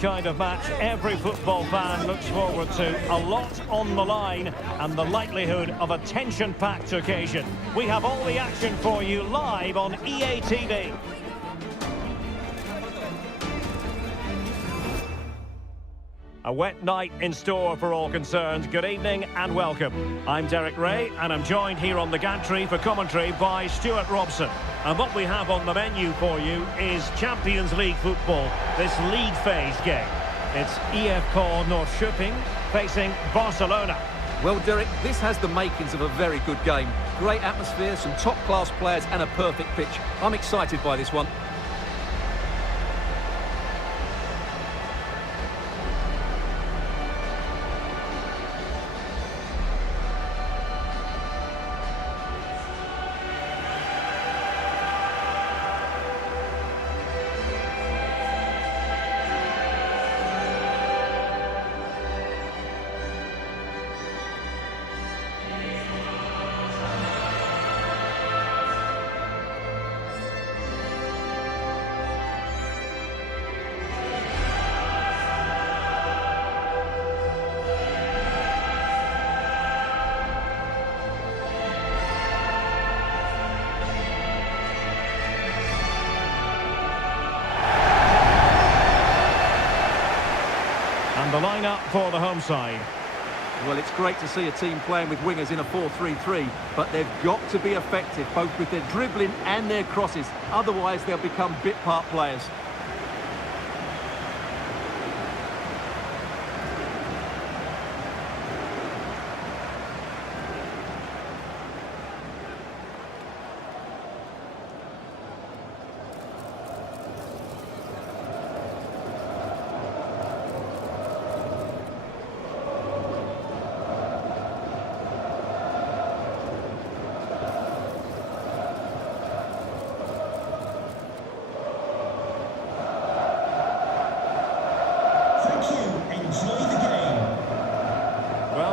kind of match every football fan looks forward to. A lot on the line and the likelihood of a tension-packed occasion. We have all the action for you live on EA TV. A wet night in store for all concerned. Good evening and welcome. I'm Derek Ray and I'm joined here on the gantry for commentary by Stuart Robson. And what we have on the menu for you is Champions League football, this league phase game. It's IFK Norrköping facing Barcelona. Well, Derek, this has the makings of a very good game. Great atmosphere, some top-class players and a perfect pitch. I'm excited by this one. The lineup for the home side. Well, it's great to see a team playing with wingers in a 4-3-3, but they've got to be effective, both with their dribbling and their crosses. Otherwise, they'll become bit-part players.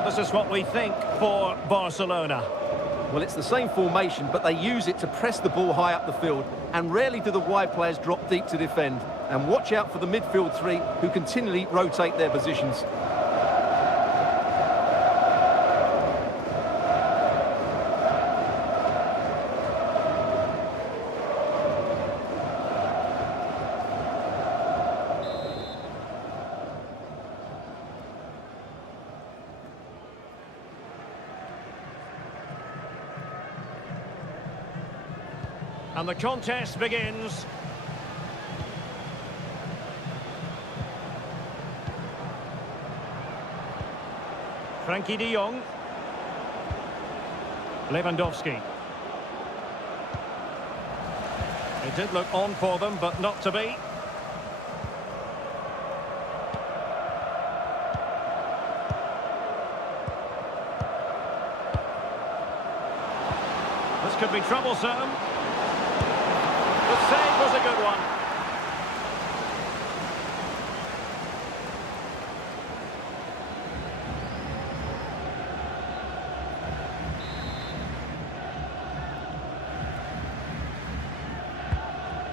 This is what we think for Barcelona. Well, it's the same formation, but they use it to press the ball high up the field, and rarely do the wide players drop deep to defend. And watch out for the midfield three, who continually rotate their positions. And the contest begins. Frankie de Jong. Lewandowski. It did look on for them, but not to be. This could be troublesome. The save was a good one.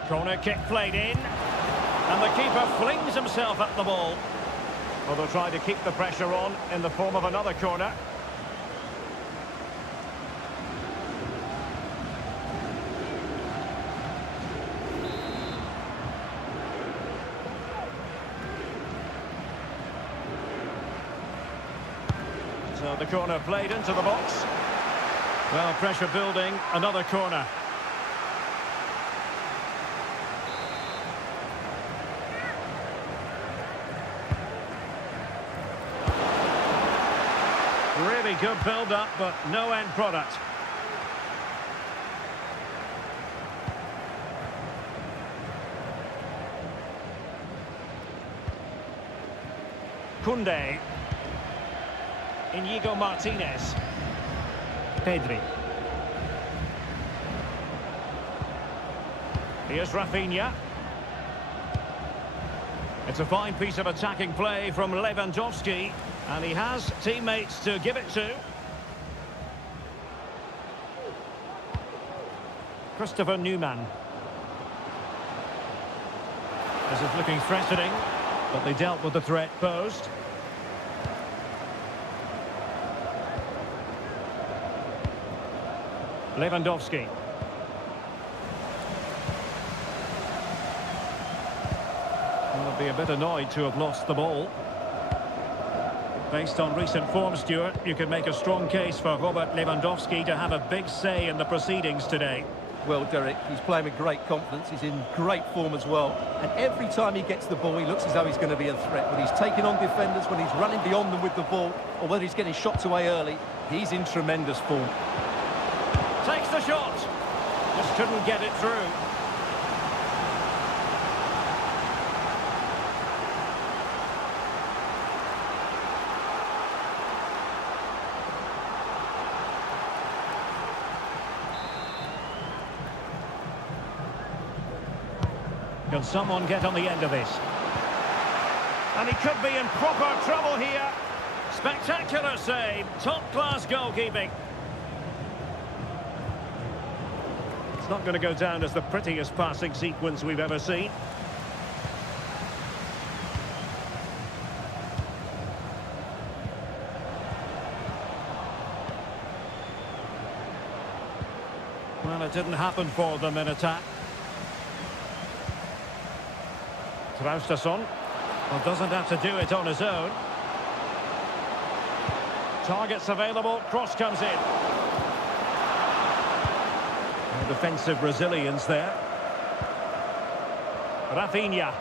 Corner kick played in. And the keeper flings himself at the ball. Well, they'll try to keep the pressure on in the form of another corner. So the corner played into the box. Well, pressure building, another corner. Really good build-up, but no end product. Koundé. Inigo Martinez. Pedri. Here's Rafinha. It's a fine piece of attacking play from Lewandowski, and he has teammates to give it to. Christopher Newman. This is looking threatening. But they dealt with the threat posed. Lewandowski. Well, they'd be a bit annoyed to have lost the ball. Based on recent form, Stuart, you can make a strong case for Robert Lewandowski to have a big say in the proceedings today. Well, Derek, he's playing with great confidence. He's in great form as well. And every time he gets the ball, he looks as though he's going to be a threat. When he's taking on defenders, when he's running beyond them with the ball, or whether he's getting shots away early, he's in tremendous form. Takes the shot. Just couldn't get it through. Can someone get on the end of this? And he could be in proper trouble here. Spectacular save. Top-class goalkeeping. It's not going to go down as the prettiest passing sequence we've ever seen. Well, it didn't happen for them in attack. Traustason. Well, doesn't have to do it on his own. Targets available, cross comes in. And defensive resilience there. Rafinha.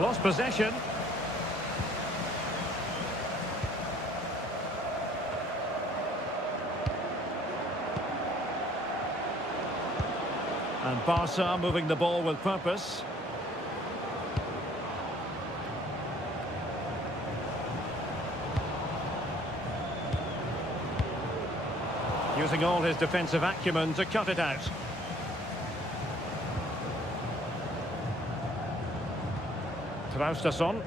Lost possession. And Barca moving the ball with purpose. Using all his defensive acumen to cut it out. Traustason.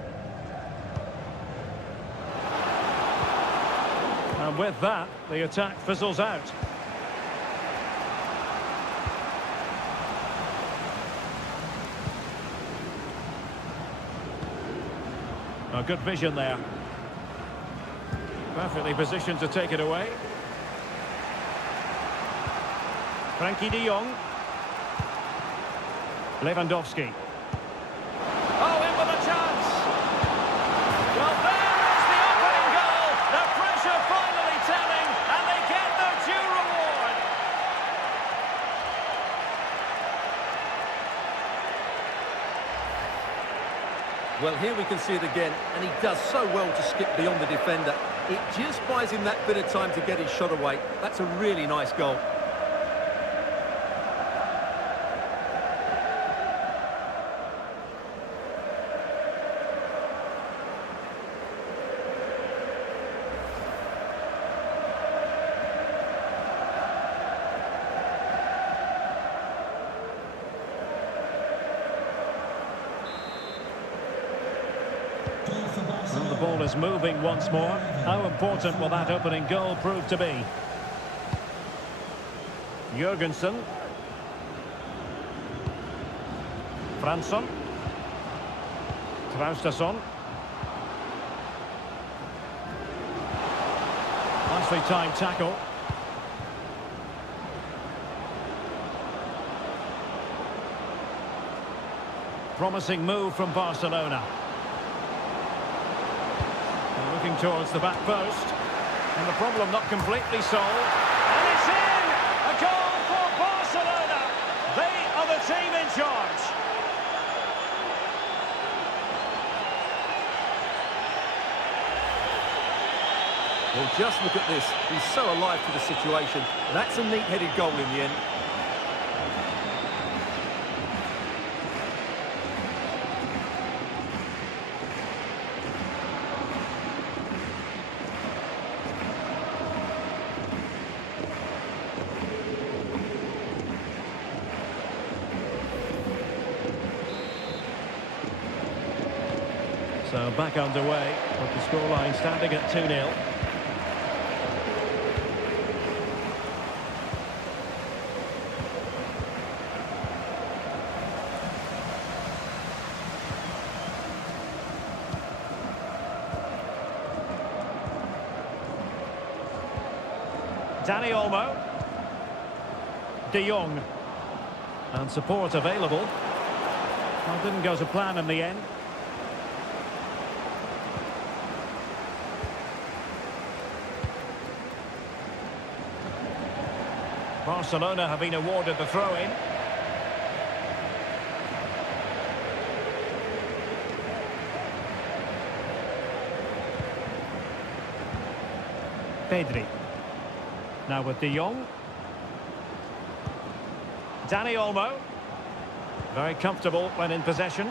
And with that, the attack fizzles out. A good vision there. Perfectly positioned to take it away. Frankie de Jong. Lewandowski. Oh, in with a chance. Well, there is the opening goal. The pressure finally telling, and they get their due reward. Well, here we can see it again, and he does so well to skip beyond the defender. It just buys him that bit of time to get his shot away. That's a really nice goal. And the ball is moving once more. How important will that opening goal prove to be? Jurgensen. Fransson. Traustason. Nicely timed tackle. Promising move from Barcelona. Looking towards the back post. And the problem not completely solved. And it's in! A goal for Barcelona! They are the team in charge. Well, just look at this. He's so alive to the situation. That's a neat-headed goal in the end. So back underway, with the scoreline standing at 2-0. Danny Olmo. De Jong. And support available. Well, didn't go to plan in the end. Barcelona have been awarded the throw-in. Pedri. Now with De Jong. Danny Olmo. Very comfortable when in possession.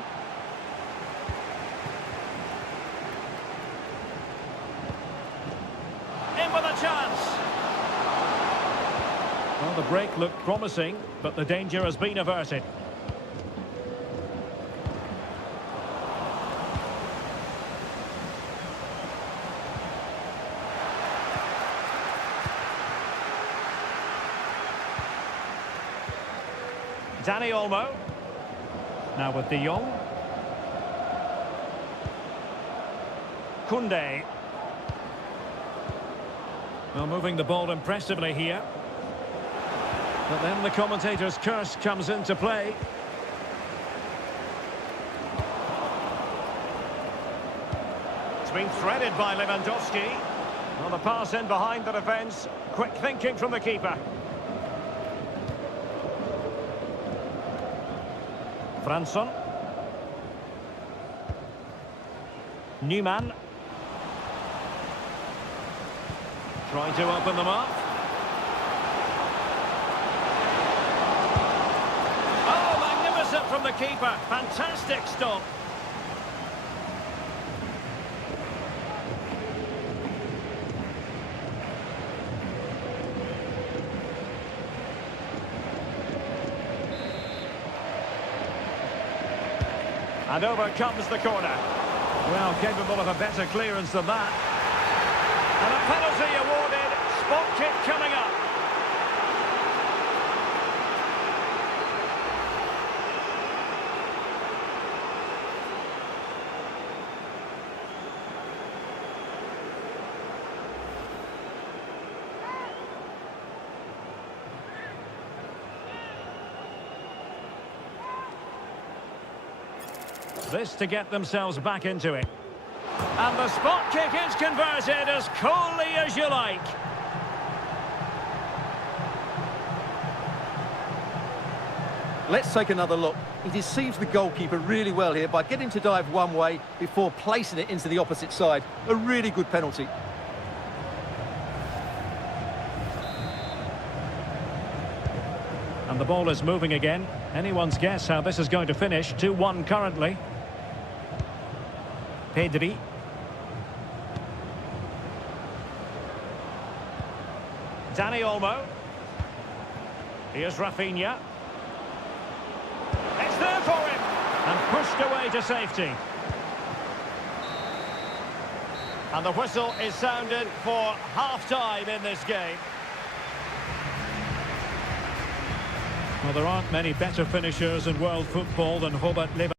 In with a chance. Well, the break looked promising, but the danger has been averted. Danny Olmo. Now with De Jong. Koundé. Well, moving the ball impressively here. But then the commentator's curse comes into play. It's been threaded by Lewandowski. Well, the pass in behind the defence. Quick thinking from the keeper. Fransson. Newman. Trying to open them up. Oh, magnificent from the keeper. Fantastic stop. And over comes the corner. Well, capable of a better clearance than that. And a penalty awarded. Spot kick coming up. This to get themselves back into it. And the spot kick is converted as coolly as you like. Let's take another look. He deceives the goalkeeper really well here by getting to dive one way before placing it into the opposite side. A really good penalty. And the ball is moving again. Anyone's guess how this is going to finish. 2-1 currently. Pedri. Danny Olmo. Here's Rafinha. It's there for him. And pushed away to safety. And the whistle is sounded for half-time in this game. Well, there aren't many better finishers in world football than Robert Lewandowski.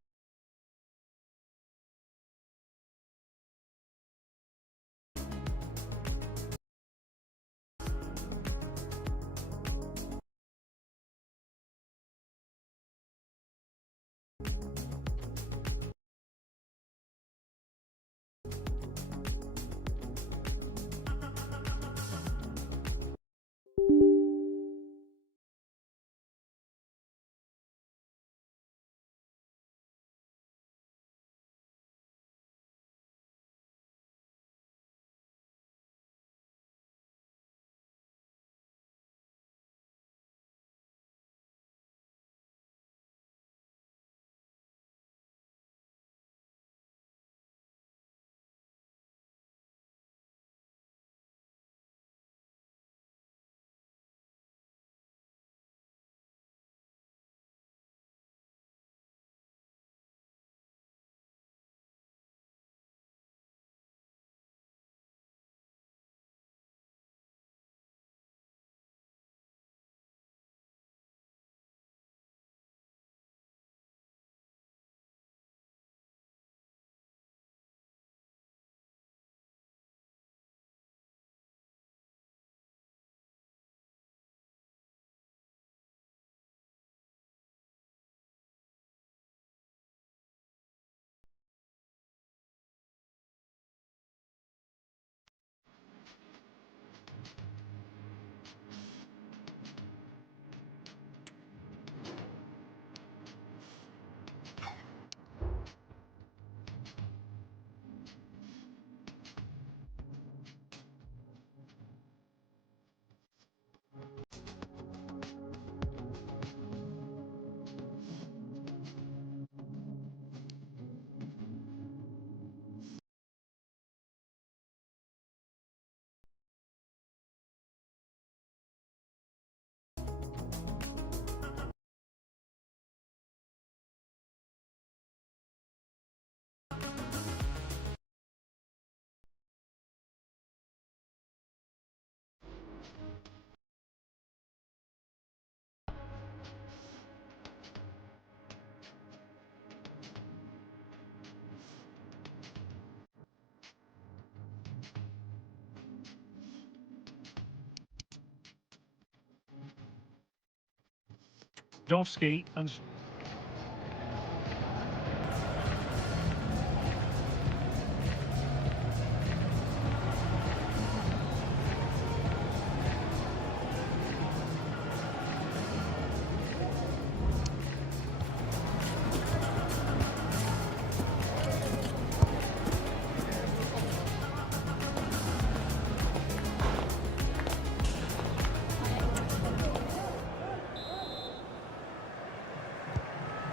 Dovsky and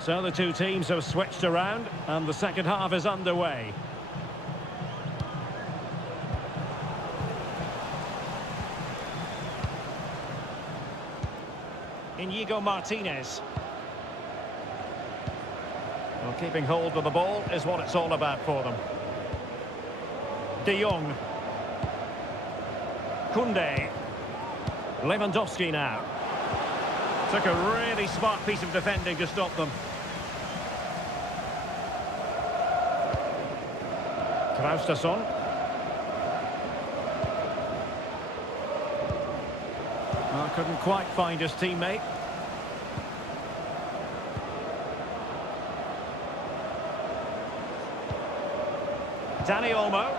so the two teams have switched around and the second half is underway. Inigo Martinez. Well, keeping hold of the ball is what it's all about for them. De Jong. Koundé. Lewandowski now. Took a really smart piece of defending to stop them. Traustason. Well, couldn't quite find his teammate. Dani Olmo.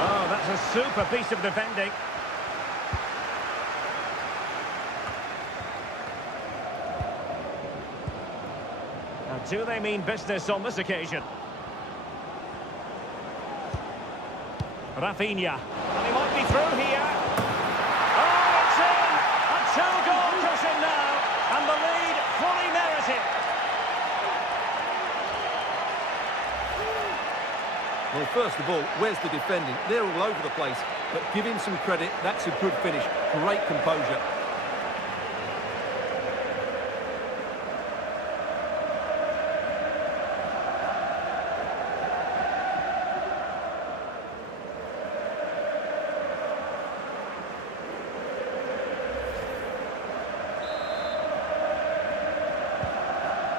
Oh, that's a super piece of defending. Do they mean business on this occasion? Rafinha. And he might be through here. Oh, it's in! A two-goal cushion now. And the lead fully merited. Well, first of all, where's the defending? They're all over the place. But give him some credit. That's a good finish. Great composure.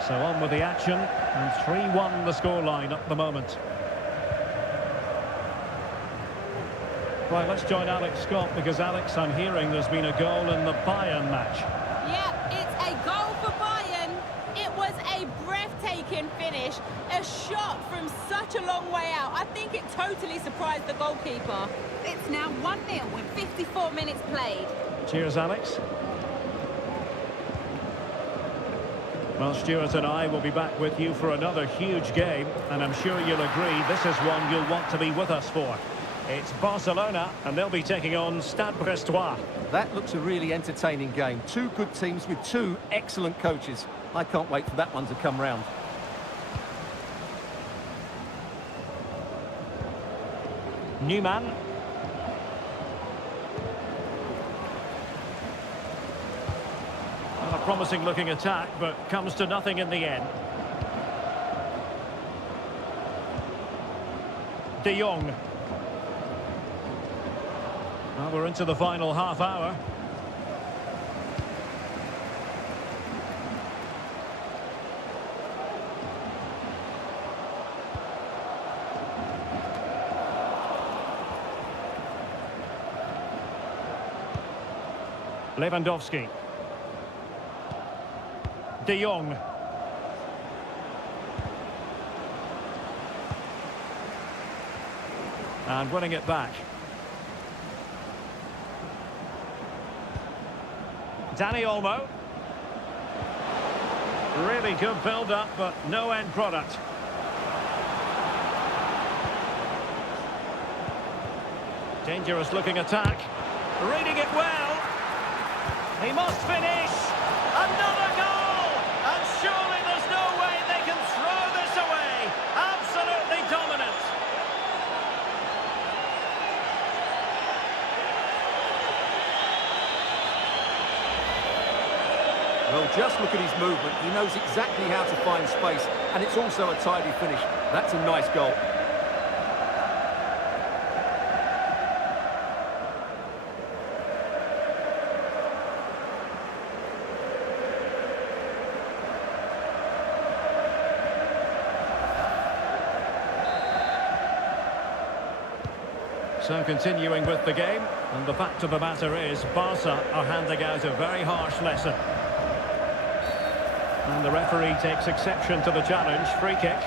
So on with the action, and 3-1 the scoreline at the moment. Right, let's join Alex Scott, because Alex, I'm hearing there's been a goal in the Bayern match. Yep, it's a goal for Bayern. It was a breathtaking finish, a shot from such a long way out. I think it totally surprised the goalkeeper. It's now 1-0 with 54 minutes played. Cheers, Alex. Well, Stuart and I will be back with you for another huge game, and I'm sure you'll agree this is one you'll want to be with us for. It's Barcelona, and they'll be taking on Stade Brestois. That looks a really entertaining game. Two good teams with two excellent coaches. I can't wait for that one to come round. Newman. A promising looking attack, but comes to nothing in the end. De Jong. Well, we're into the final half hour. Lewandowski. De Jong. And winning it back. Dani Olmo. Really good build-up, but no end product. Dangerous looking attack. Reading it well. He must finish. Another goal! And surely there's no way they can throw this away. Absolutely dominant. Well, just look at his movement. He knows exactly how to find space, and it's also a tidy finish. That's a nice goal. So continuing with the game, And the fact of the matter is, Barca are handing out a very harsh lesson. And the referee takes exception to the challenge. Free kick.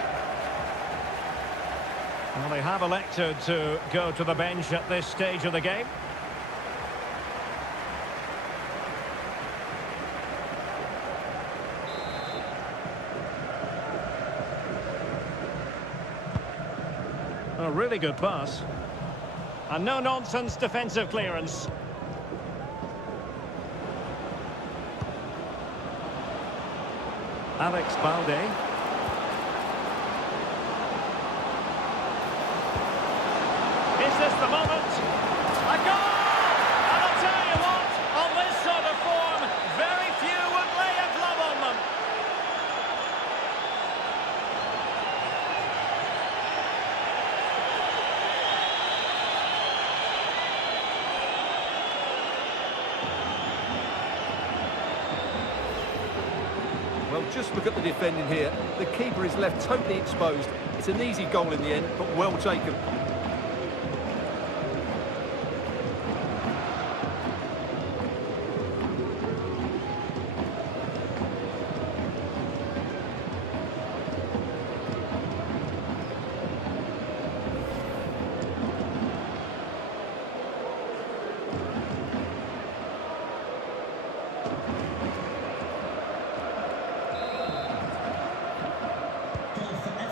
Well, they have elected to go to the bench at this stage of the game. A really good pass. And no-nonsense defensive clearance. Alex Balde. Is this the moment? A goal! And I'll tell you what, on this sort of form, very few would lay a glove on them. Well, just look at the defending here. The keeper is left totally exposed. It's an easy goal in the end, but well taken.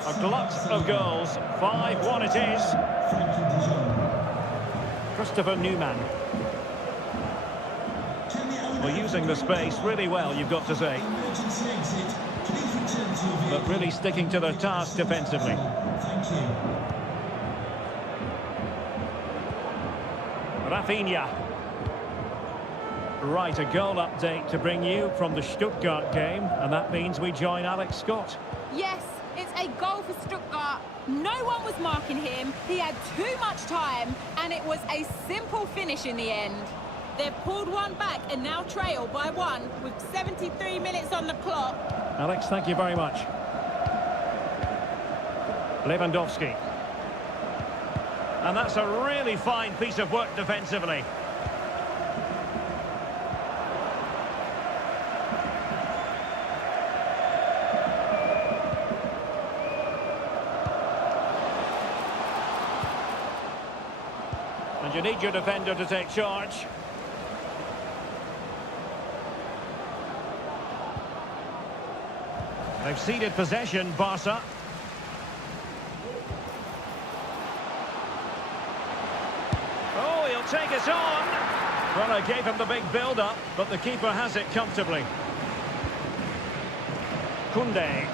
A glut of goals. 5-1 it is. Christopher Newman. Well, using the space really well, you've got to say. But really sticking to the task defensively. Rafinha. Right, a goal update to bring you from the Stuttgart game, and that means we join Alex Scott. Yes, it's a goal for Stuttgart. No one was marking him. He had too much time, and it was a simple finish in the end. They've pulled one back and now trail by one with 73 minutes on the clock. Alex, thank you very much. Lewandowski. And that's a really fine piece of work defensively. And you need your defender to take charge. They've ceded possession, Barca. Oh, he'll take it on. Well, I gave him the big build-up, but the keeper has it comfortably. Koundé.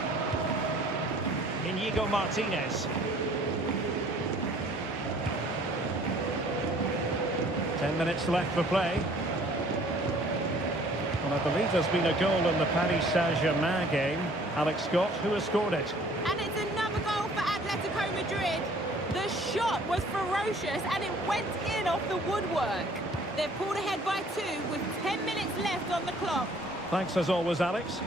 Inigo Martinez. 10 minutes left for play. Well, I believe there's been a goal in the Paris Saint-Germain game. Alex Scott, who has scored it? And it's another goal for Atletico Madrid. The shot was ferocious and it went in off the woodwork. They've pulled ahead by 2 with 10 minutes left on the clock. Thanks as always, Alex.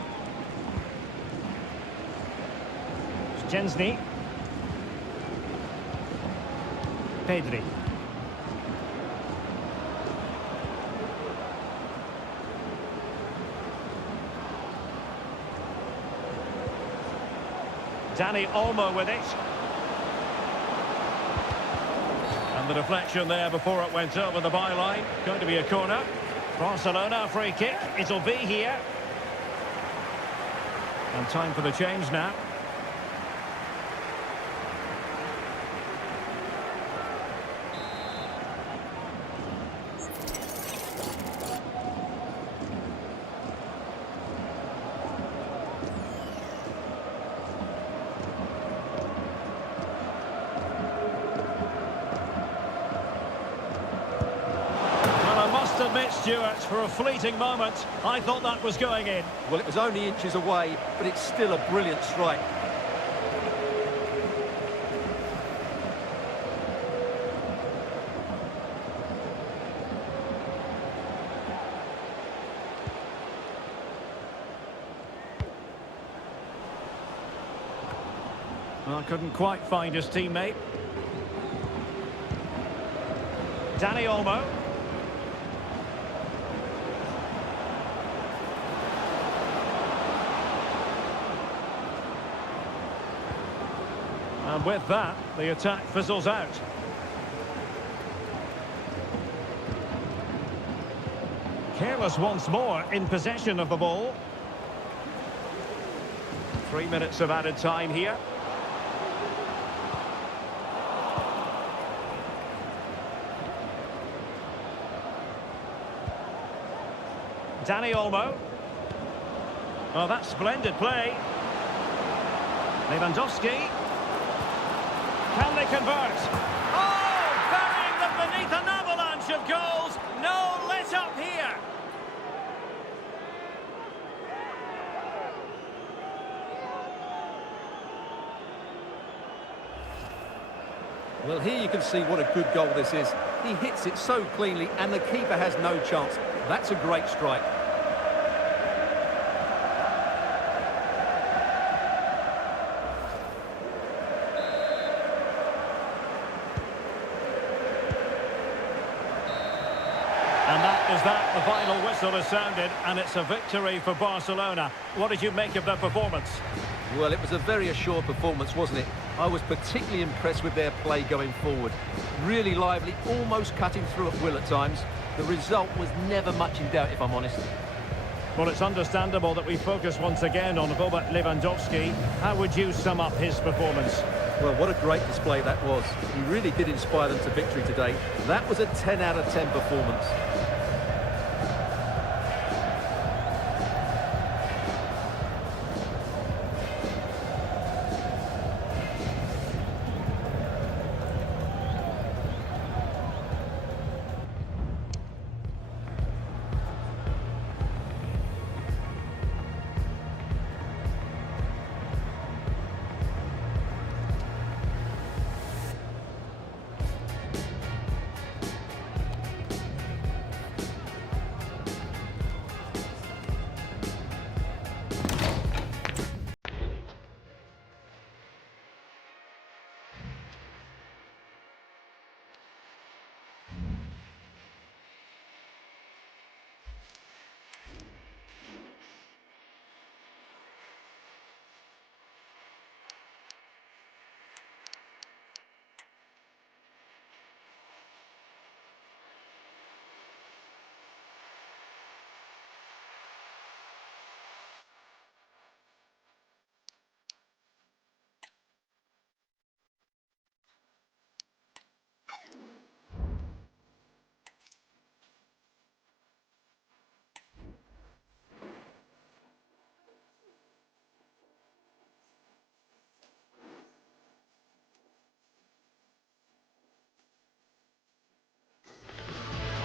Szczęsny. Pedri. Dani Olmo with it. And the deflection there before it went over the byline. Going to be a corner. Barcelona free kick. It'll be here. And time for the change now. Admit, Stuart, for a fleeting moment, I thought that was going in. Well, it was only inches away, but it's still a brilliant strike. Well, couldn't quite find his teammate. Dani Olmo. And with that, the attack fizzles out. Careless once more in possession of the ball. 3 minutes of added time here. Danny Olmo. Oh, that's splendid play. Lewandowski. Can they convert? Oh, burying them beneath an avalanche of goals. No let up here. Well, here you can see what a good goal this is. He hits it so cleanly and the keeper has no chance. That's a great strike. And that is that. The final whistle has sounded, and it's a victory for Barcelona. What did you make of their performance? Well, it was a very assured performance, wasn't it? I was particularly impressed with their play going forward. Really lively, almost cutting through at will at times. The result was never much in doubt, if I'm honest. Well, it's understandable that we focus once again on Robert Lewandowski. How would you sum up his performance? Well, what a great display that was. He really did inspire them to victory today. That was a 10 out of 10 performance.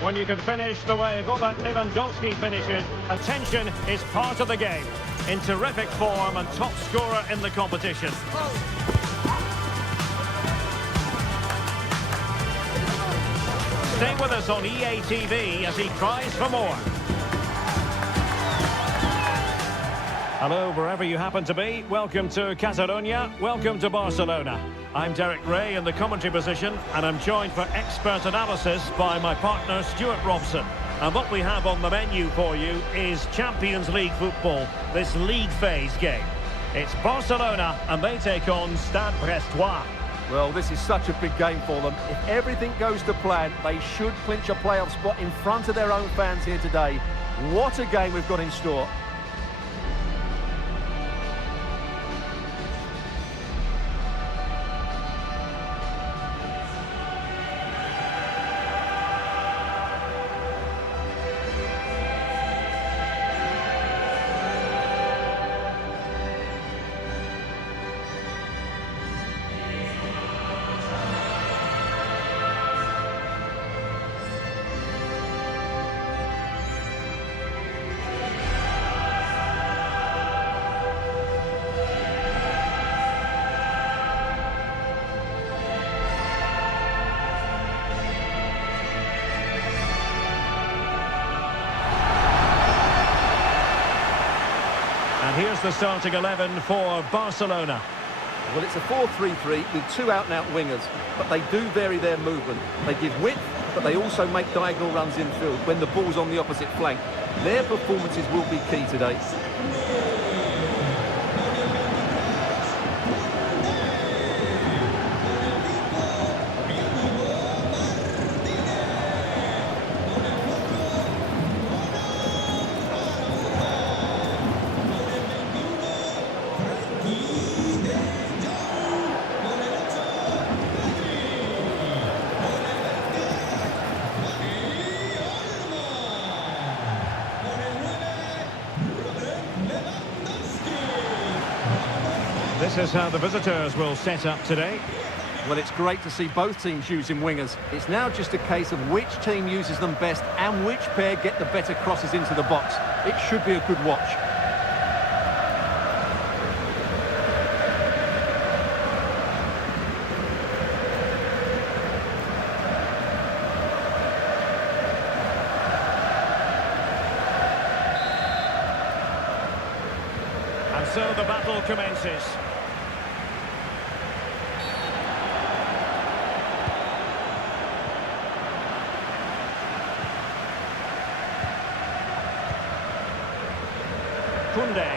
When you can finish the way Robert Lewandowski finishes, attention is part of the game. In terrific form and top scorer in the competition. Stay with us on EA TV as he cries for more. Hello, wherever you happen to be. Welcome to Catalonia. Welcome to Barcelona. I'm Derek Ray in the commentary position, and I'm joined for expert analysis by my partner Stuart Robson. And what we have on the menu for you is Champions League football, this league phase game. It's Barcelona, and they take on Stade Brestois. Well, this is such a big game for them. If everything goes to plan, they should clinch a playoff spot in front of their own fans here today. What a game we've got in store. Here's the starting 11 for Barcelona. Well, it's a 4-3-3 with two out-and-out wingers, but they do vary their movement. They give width, but they also make diagonal runs infield when the ball's on the opposite flank. Their performances will be key today. This is how the visitors will set up today. Well, it's great to see both teams using wingers. It's now just a case of which team uses them best and which pair get the better crosses into the box. It should be a good watch. And so the battle commences. Kunde.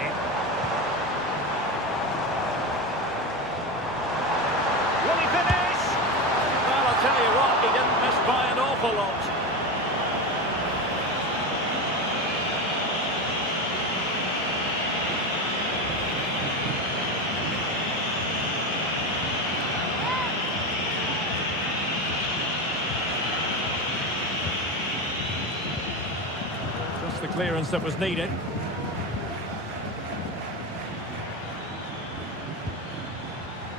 Will he finish? Well, I'll tell you what, he didn't miss by an awful lot. Just the clearance that was needed.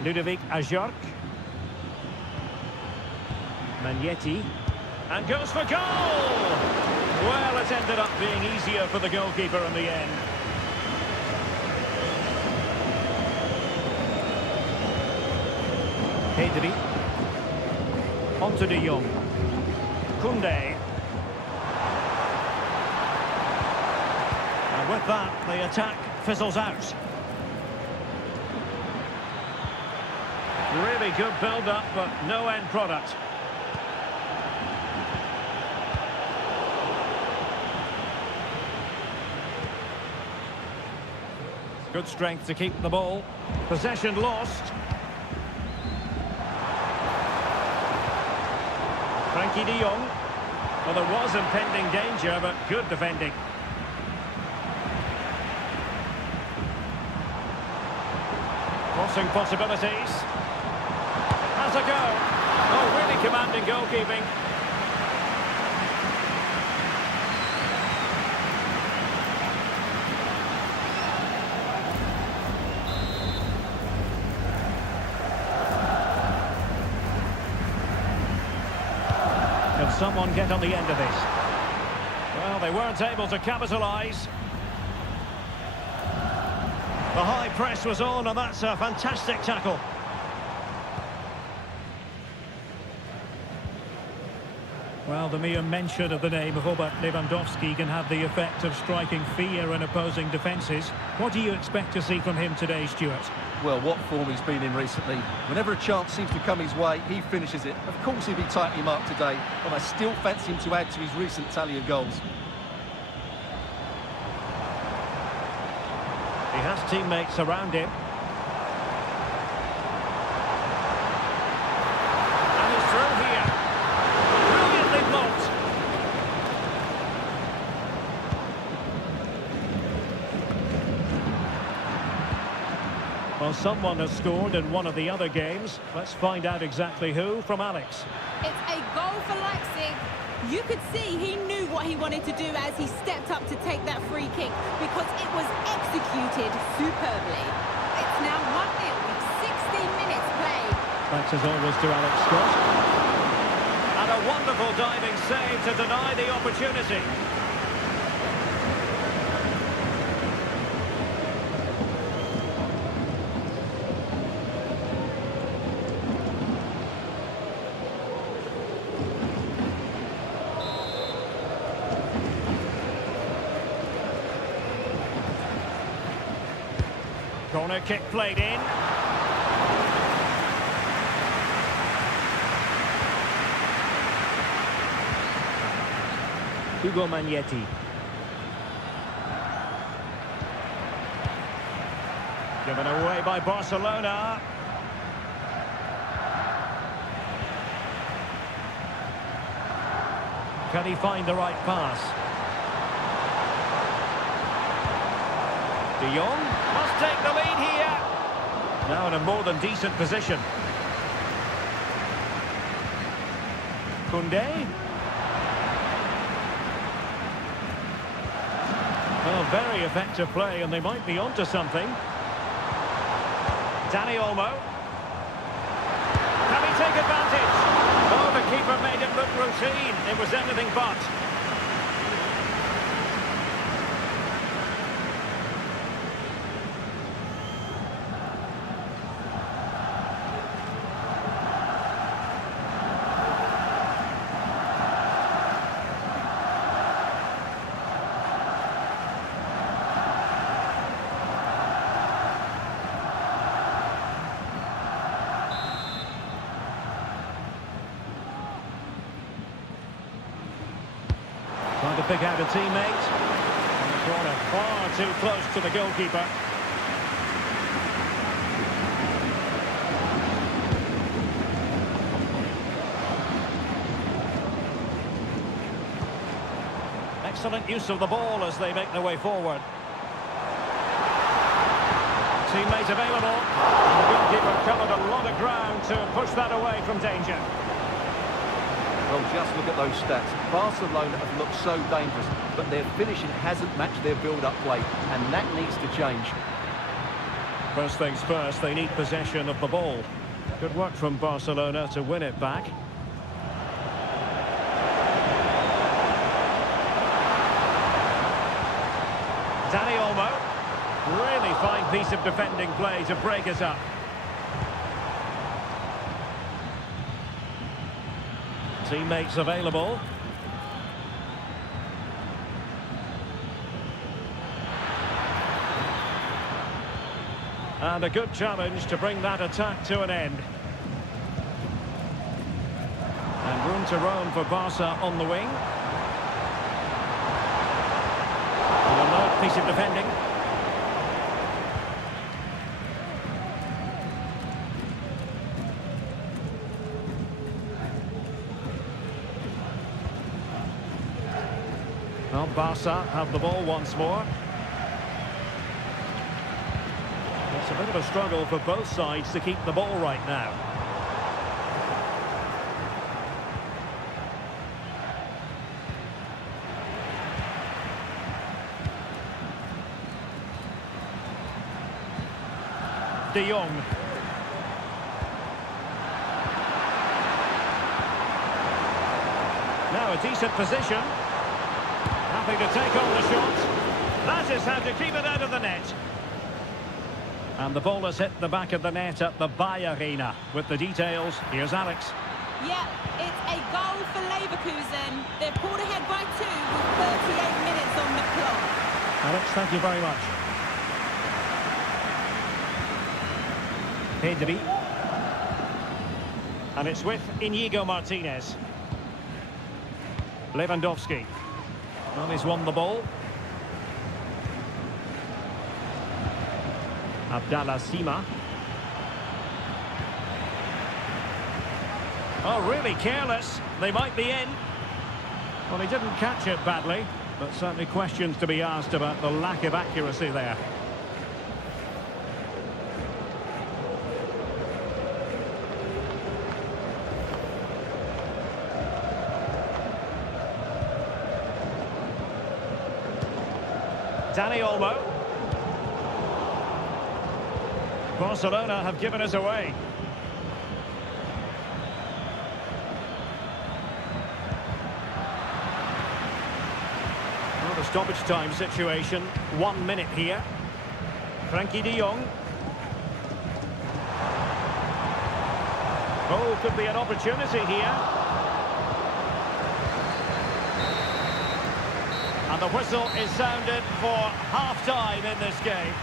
Ludovic Ajorc. Magnetti. And goes for goal! Well, it ended up being easier for the goalkeeper in the end. Pedri. Onto de Jong. Kunde. And with that, the attack fizzles out. Really good build-up, but no end product. Good strength to keep the ball. Possession lost. Frankie de Jong. Well, there was impending danger, but good defending. Crossing possibilities. Has a go. Oh, really commanding goalkeeping. Can someone get on the end of this? Well, they weren't able to capitalise. The high press was on, and that's a fantastic tackle. Well, the mere mention of the name of Robert Lewandowski can have the effect of striking fear in opposing defences. What do you expect to see from him today, Stuart? Well, what form he's been in recently. Whenever a chance seems to come his way, he finishes it. Of course he'll be tightly marked today, but I still fancy him to add to his recent tally of goals. He has teammates around him. And he's through here. Brilliantly blocked. Well, someone has scored in one of the other games. Let's find out exactly who from Alex. It's a goal for Leipzig. You could see he knew what he wanted to do as he stepped up to take that free kick because it was executed superbly. It's now 1-0 with 16 minutes played. Thanks as always to Alex Scott. And a wonderful diving save to deny the opportunity. Corner kick played in. Hugo Magnetti. Given away by Barcelona. Can he find the right pass? De Jong must take the lead here. Now in a more than decent position. Kunde. Well, very effective play, and they might be onto something. Danny Olmo. Can he take advantage? Oh, the keeper made it look routine. It was anything but. Trying to pick out a teammate. And the corner far too close to the goalkeeper. Excellent use of the ball as they make their way forward. Teammate available. And the goalkeeper covered a lot of ground to push that away from danger. Well, just look at those stats. Barcelona have looked so dangerous, but their finishing hasn't matched their build-up play, and that needs to change. First things first, they need possession of the ball. Good work from Barcelona to win it back. Danny Olmo. Really fine piece of defending play to break us up. Teammates available. And a good challenge to bring that attack to an end. And room to roam for Barca on the wing. And a nice piece of defending. Well, Barca have the ball once more. It's a bit of a struggle for both sides to keep the ball right now. De Jong. Now a decent position. Happy to take on the shot. That is how to keep it out of the net. And the ball has hit the back of the net at the Biar Arena. With the details, here's Alex. Yeah, it's a goal for Leverkusen. They're pulled ahead by 2 with 38 minutes on the clock. Alex, thank you very much. Pedri. And it's with Inigo Martinez. Lewandowski. Well, he's won the ball. Abdallah Sima. Oh, really careless. They might be in. Well, he didn't catch it badly, but certainly questions to be asked about the lack of accuracy there. Danny Olmo. Barcelona have given us away. Well, the stoppage time situation, 1 minute here. Frankie de Jong. Oh, could be an opportunity here. And the whistle is sounded for half-time in this game.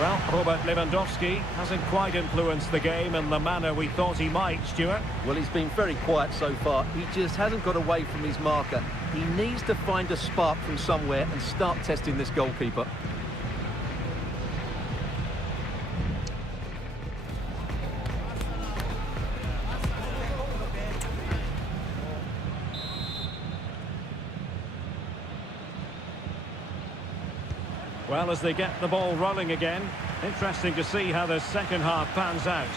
Well, Robert Lewandowski hasn't quite influenced the game in the manner we thought he might, Stuart. Well, he's been very quiet so far. He just hasn't got away from his marker. He needs to find a spark from somewhere and start testing this goalkeeper. Well, as they get the ball rolling again, interesting to see how the second half pans out.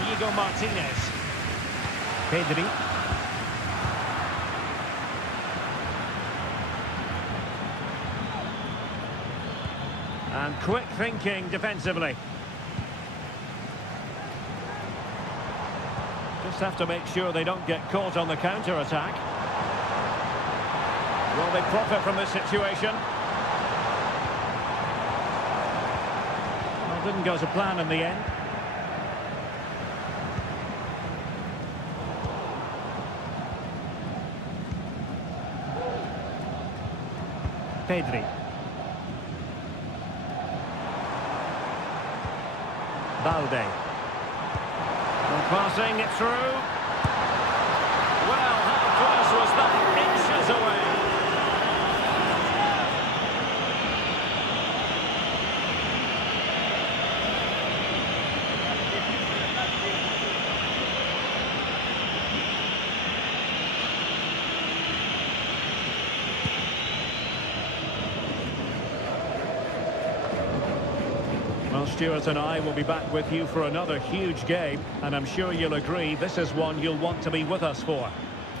Inigo Martinez. Pedri. And quick thinking defensively. Just have to make sure they don't get caught on the counter-attack. Will they profit from this situation? Well, didn't go to plan in the end. Pedri. Balde. And passing it through. Well, how close was that? Inches away. Well, Stuart and I will be back with you for another huge game, and I'm sure you'll agree this is one you'll want to be with us for.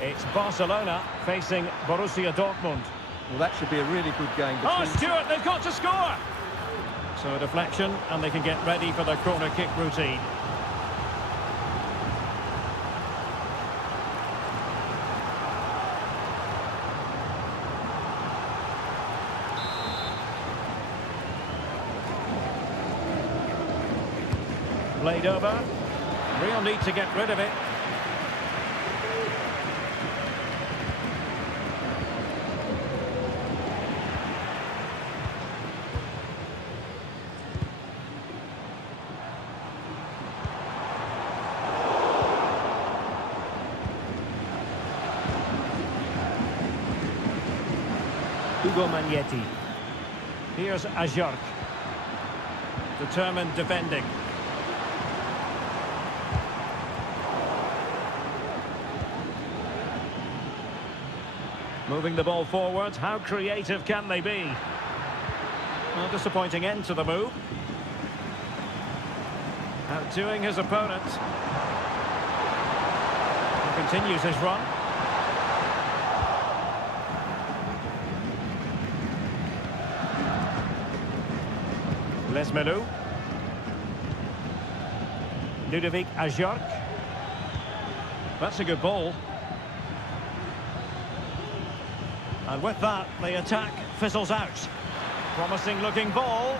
It's Barcelona facing Borussia Dortmund. Well, that should be a really good game. Oh, Stuart, they've got to score! So a deflection, and they can get ready for their corner kick routine. Played over. Real need to get rid of it. Hugo Magnetti. Here's Ajorc. Determined defending. Moving the ball forward, how creative can they be? Well, disappointing end to the move. Outdoing his opponent. He continues his run. Les Melou. Ludovic Ajorc. That's a good ball. And with that, the attack fizzles out. Promising looking ball.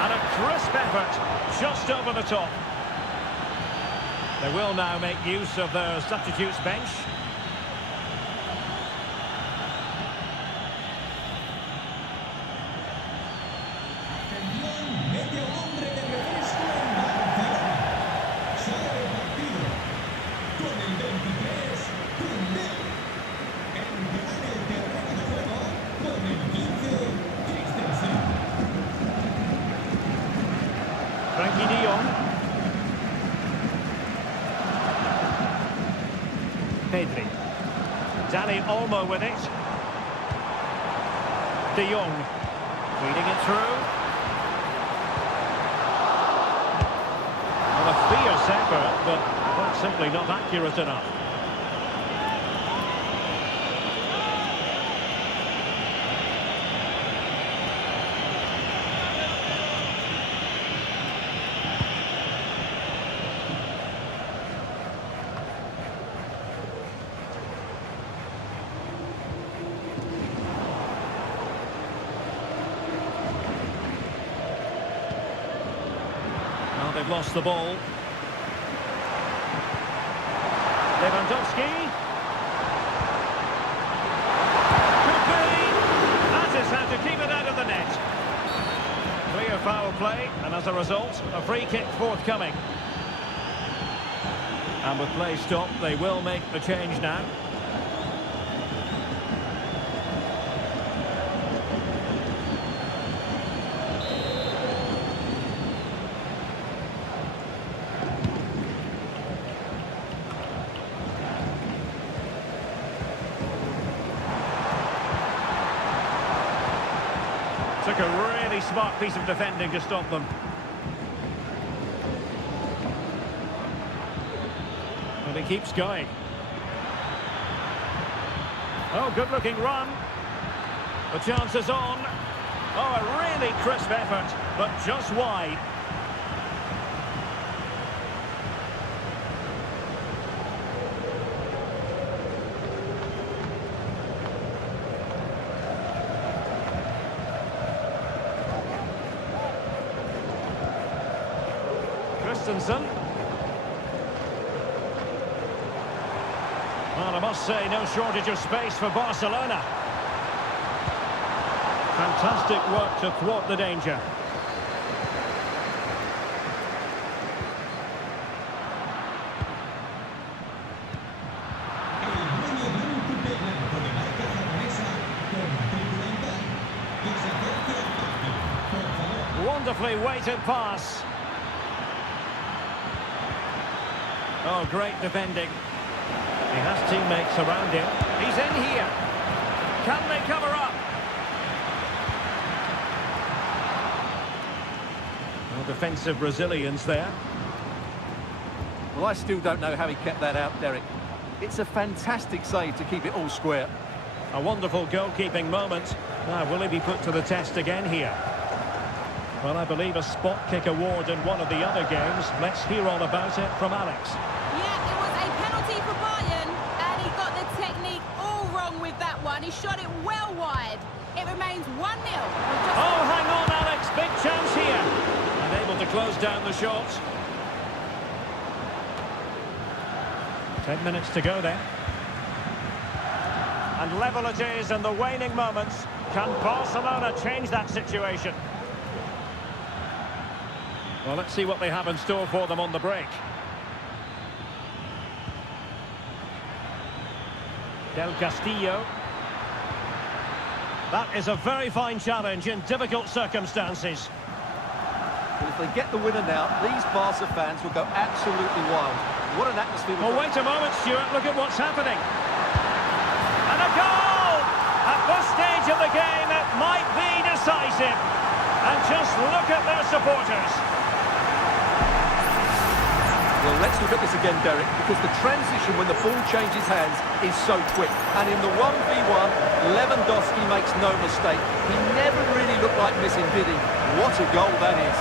And a crisp effort, just over the top. They will now make use of their substitutes bench. Pedri. Dani Olmo with it. De Jong. Feeding it through. Well, a fierce effort, but quite simply not accurate enough. They've lost the ball. Lewandowski. Could be. That is how to keep it out of the net. Clear foul play, and as a result, a free kick forthcoming. And with play stopped, they will make the change now. Took a really smart piece of defending to stop them. And he keeps going. Oh, good-looking run. The chance is on. Oh, a really crisp effort, but just wide. Christensen. Well, I must say, no shortage of space for Barcelona. Fantastic work to thwart the danger. Wonderfully weighted pass. Oh, great defending. He has teammates around him. He's in here. Can they cover up? Well, defensive resilience there. Well, I still don't know how he kept that out, Derek. It's a fantastic save to keep it all square. A wonderful goalkeeping moment. Now, will he be put to the test again here? Well, I believe a spot kick award in one of the other games. Let's hear all about it from Alex. Yeah, it was a penalty for Bayern, and he got the technique all wrong with that one. He shot it well wide. It remains 1-0. Oh, hang on, Alex. Big chance here. Unable to close down the shot. 10 minutes to go then. And level it is in the waning moments. Can Barcelona change that situation? Well, let's see what they have in store for them on the break. Del Castillo. That is a very fine challenge in difficult circumstances. But if they get the winner now, these Barca fans will go absolutely wild. What an atmosphere. Well, wait a moment, Stuart. Look at what's happening. And a goal! At this stage of the game, it might be decisive. And just look at their supporters. Well, let's look at this again, Derek, because the transition when the ball changes hands is so quick. And in the 1v1, Lewandowski makes no mistake. He never really looked like missing, did he? What a goal that is.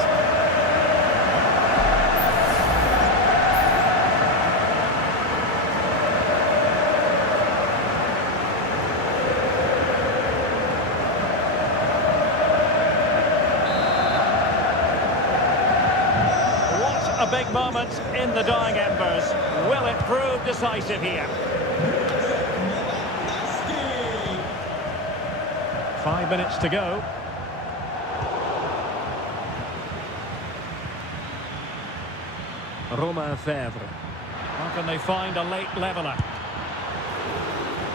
A big moment in the dying embers. Will it prove decisive here? 5 minutes to go. Romain Fèvre. How can they find a late leveller?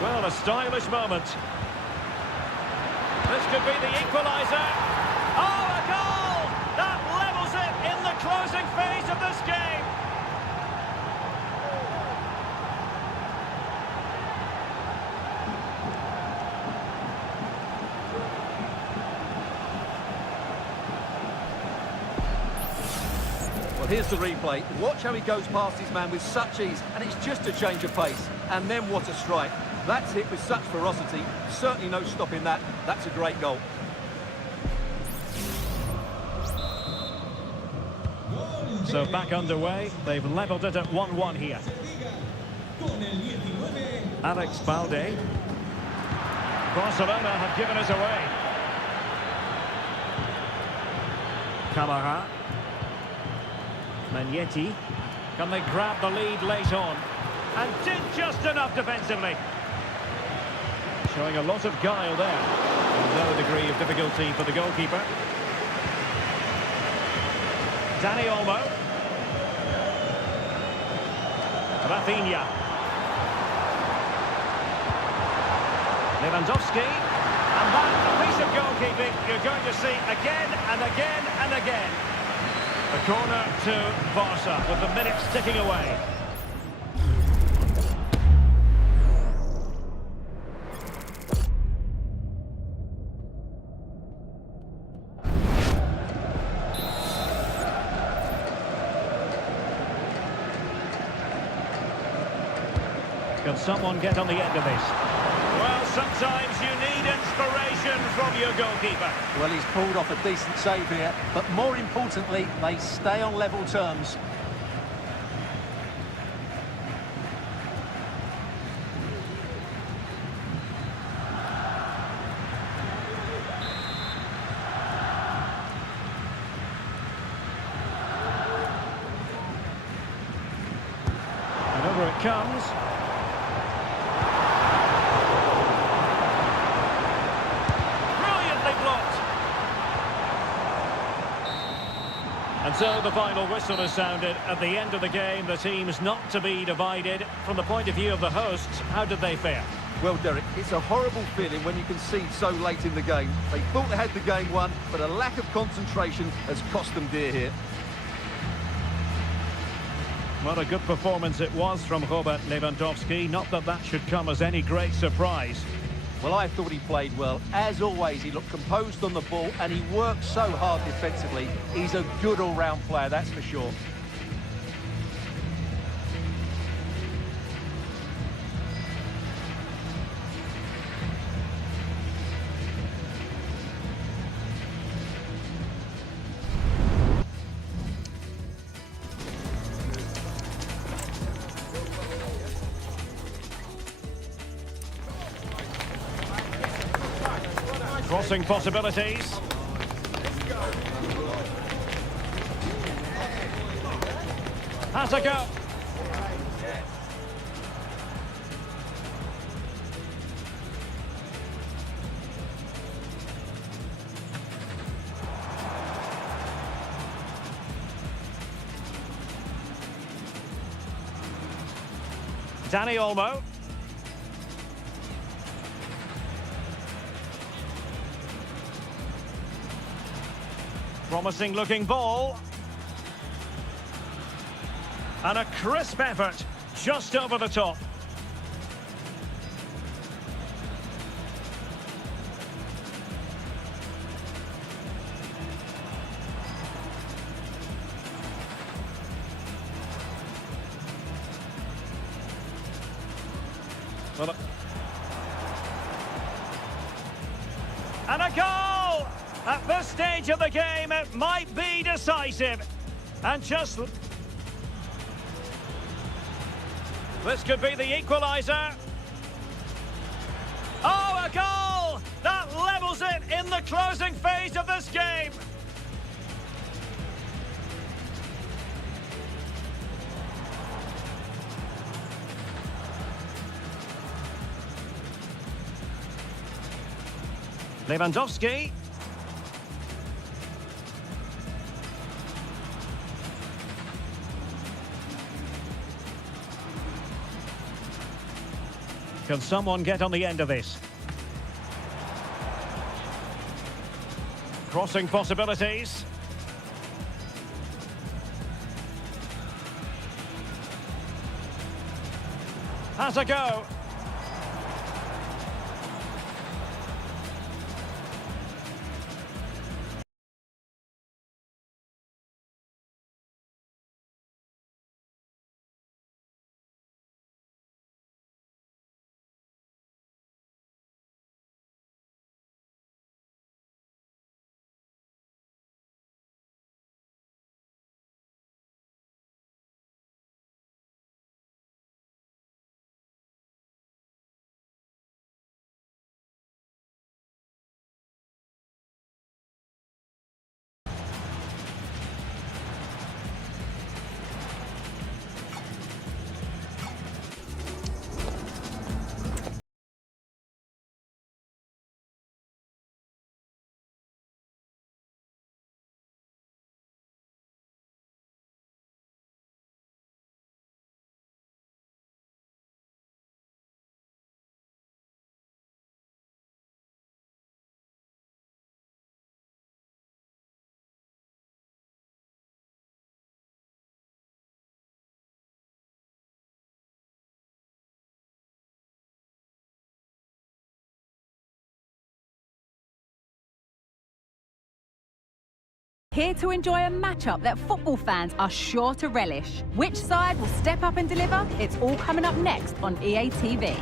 Well, a stylish moment. This could be the equaliser. Oh, a goal! That levels it in the closing phase of this game. Well, here's the replay. Watch how he goes past his man with such ease, and it's just a change of pace. And then what a strike. That's hit with such ferocity. Certainly no stopping that. That's a great goal. So back underway. They've levelled it at 1-1 here. Alex Balde. Barcelona have given us away. Camara. Magnetti. Can they grab the lead late on? And did just enough defensively. Showing a lot of guile there. And no degree of difficulty for the goalkeeper. Dani Olmo. Rafinha. Lewandowski. And that, a piece of goalkeeping you're going to see again and again and again. A corner to Barca with the minutes ticking away. Can someone get on the end of this? Well, sometimes you need inspiration from your goalkeeper. Well, he's pulled off a decent save here, but more importantly, they stay on level terms. And over it comes. Brilliantly blocked. And so the final whistle is sounded. At the end of the game, the team's not to be divided. From the point of view of the hosts, how did they fare? Well, Derek, it's a horrible feeling when you concede so late in the game. They thought they had the game won, but a lack of concentration has cost them dear here. What a good performance it was from Robert Lewandowski. Not that that should come as any great surprise. Well, I thought he played well. As always, he looked composed on the ball, and he worked so hard defensively. He's a good all-round player, that's for sure. Crossing possibilities. Has a go. Danny Olmo. Promising looking ball. And a crisp effort just over the top. And a goal! At this stage of the game, it might be decisive. And just... this could be the equaliser. Oh, a goal! That levels it in the closing phase of this game. Lewandowski. Can someone get on the end of this? Crossing possibilities. Has a go. Here to enjoy a matchup that football fans are sure to relish. Which side will step up and deliver? It's all coming up next on EA TV.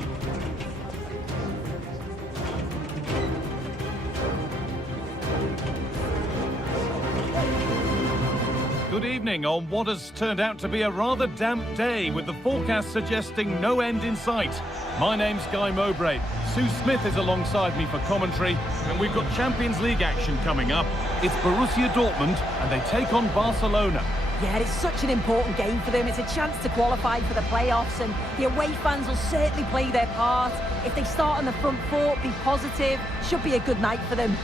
Good evening on what has turned out to be a rather damp day with the forecast suggesting no end in sight. My name's Guy Mowbray. Sue Smith is alongside me for commentary, and we've got Champions League action coming up. It's Borussia Dortmund and they take on Barcelona. Yeah, it's such an important game for them. It's a chance to qualify for the playoffs, and the away fans will certainly play their part. If they start on the front foot, be positive, should be a good night for them.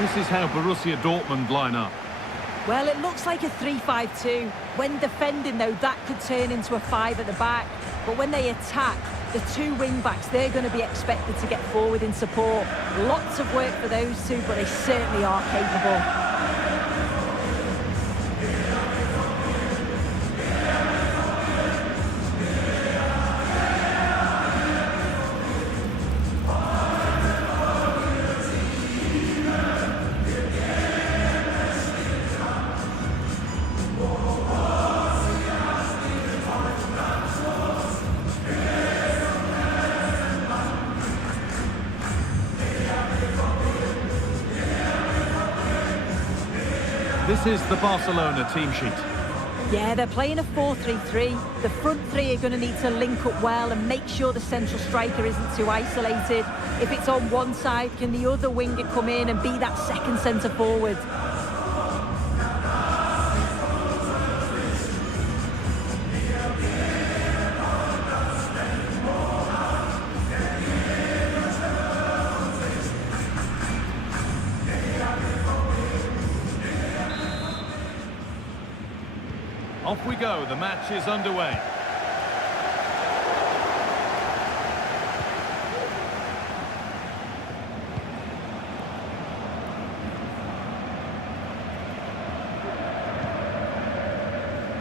This is how Borussia Dortmund line up. Well, it looks like a 3-5-2. When defending, though, that could turn into a 5 at the back. But when they attack, the two wing-backs, they're going to be expected to get forward in support. Lots of work for those two, but they certainly are capable. This is the Barcelona team sheet. Yeah, they're playing a 4-3-3. The front three are going to need to link up well and make sure the central striker isn't too isolated. If it's on one side, can the other winger come in and be that second centre forward? Off we go, the match is underway.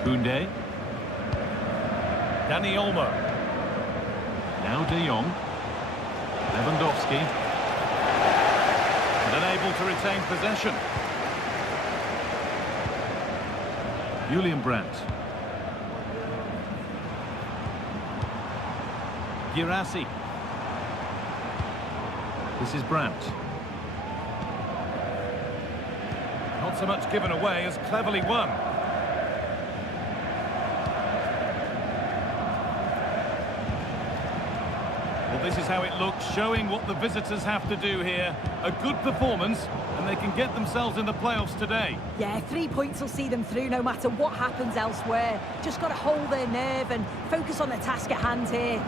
Koundé. Dani Olmo. Now De Jong. Lewandowski. And unable to retain possession. Julian Brandt. Girassi. This is Brandt. Not so much given away as cleverly won. Well, this is how it looks, showing what the visitors have to do here. A good performance, and they can get themselves in the playoffs today. Yeah, 3 points will see them through no matter what happens elsewhere. Just got to hold their nerve and focus on the task at hand here.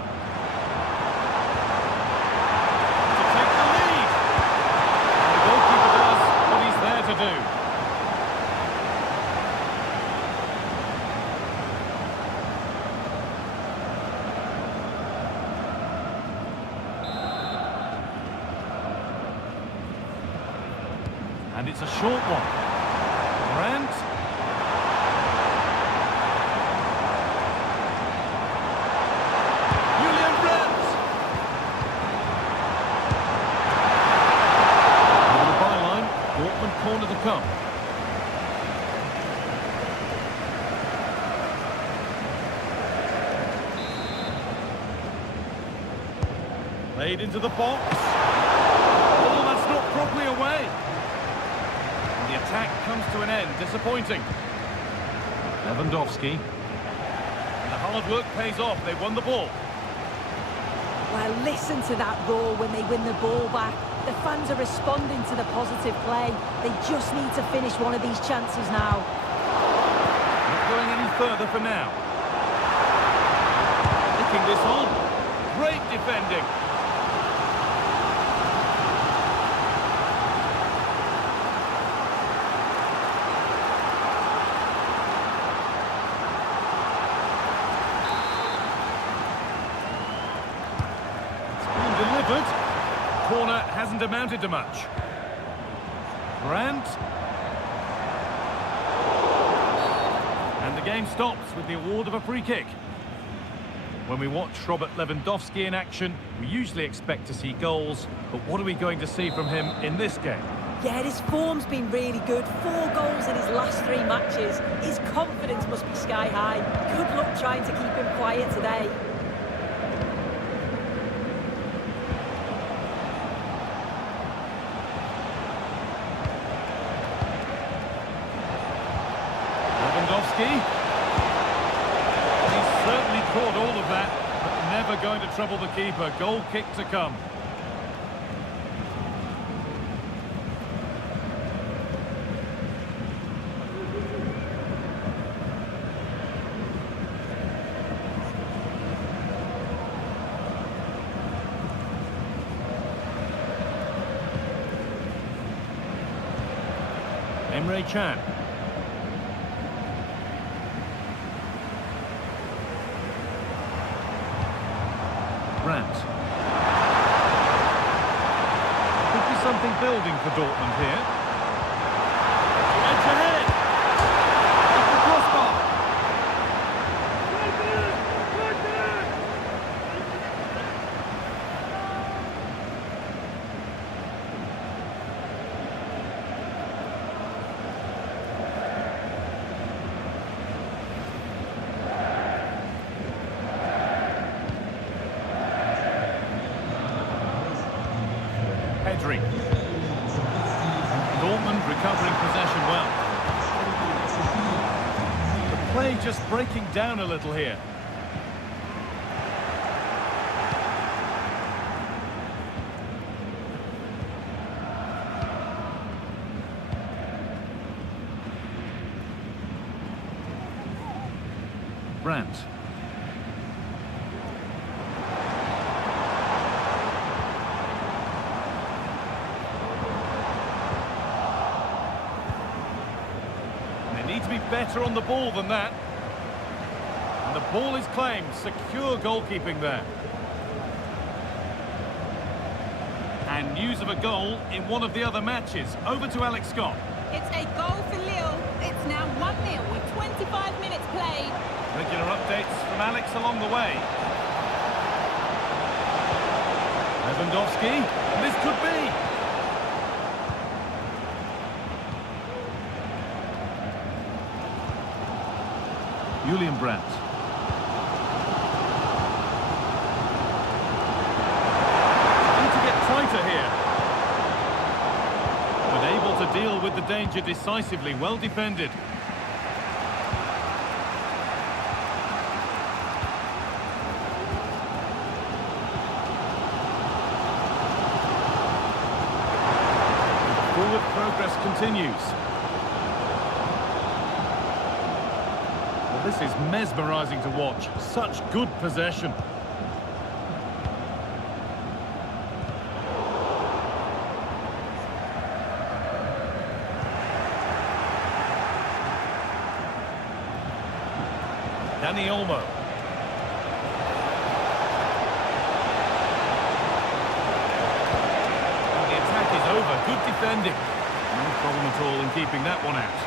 To take the lead. And the goalkeeper does what he's there to do. And it's a short one. Brandt. Julian Brandt. Over the byline, Dortmund corner to come. Played into the box. Oh, that's not properly away. The attack comes to an end, disappointing. Lewandowski. And the hard work pays off, they won the ball. Well, listen to that roar when they win the ball back. The fans are responding to the positive play. They just need to finish one of these chances now. Not going any further for now. Picking this on. Great defending. corner hasn't amounted to much. Brandt. And the game stops with the award of a free kick. When we watch Robert Lewandowski in action, we usually expect to see goals, but what are we going to see from him in this game? Yeah, his form's been really good. 4 goals in his last 3 matches. His confidence must be sky high. Good luck trying to keep him quiet today. Lewandowski. He's certainly caught all of that, but never going to trouble the keeper. Goal kick to come. Emre Can. Brandt. Could be something building for Dortmund here. Edge ahead. Off the crossbar. Dortmund recovering possession well. The play just breaking down a little here. Brandt. Need to be better on the ball than that. And the ball is claimed. Secure goalkeeping there. And news of a goal in one of the other matches. Over to Alex Scott. It's a goal for Lille. It's now 1-0 with 25 minutes played. Regular updates from Alex along the way. Lewandowski. This could be. Julian Brandt. Need to get tighter here. But able to deal with the danger decisively. Well defended. Forward progress continues. This is mesmerising to watch. Such good possession. Dani Olmo. The attack is over. Good defending. No problem at all in keeping that one out.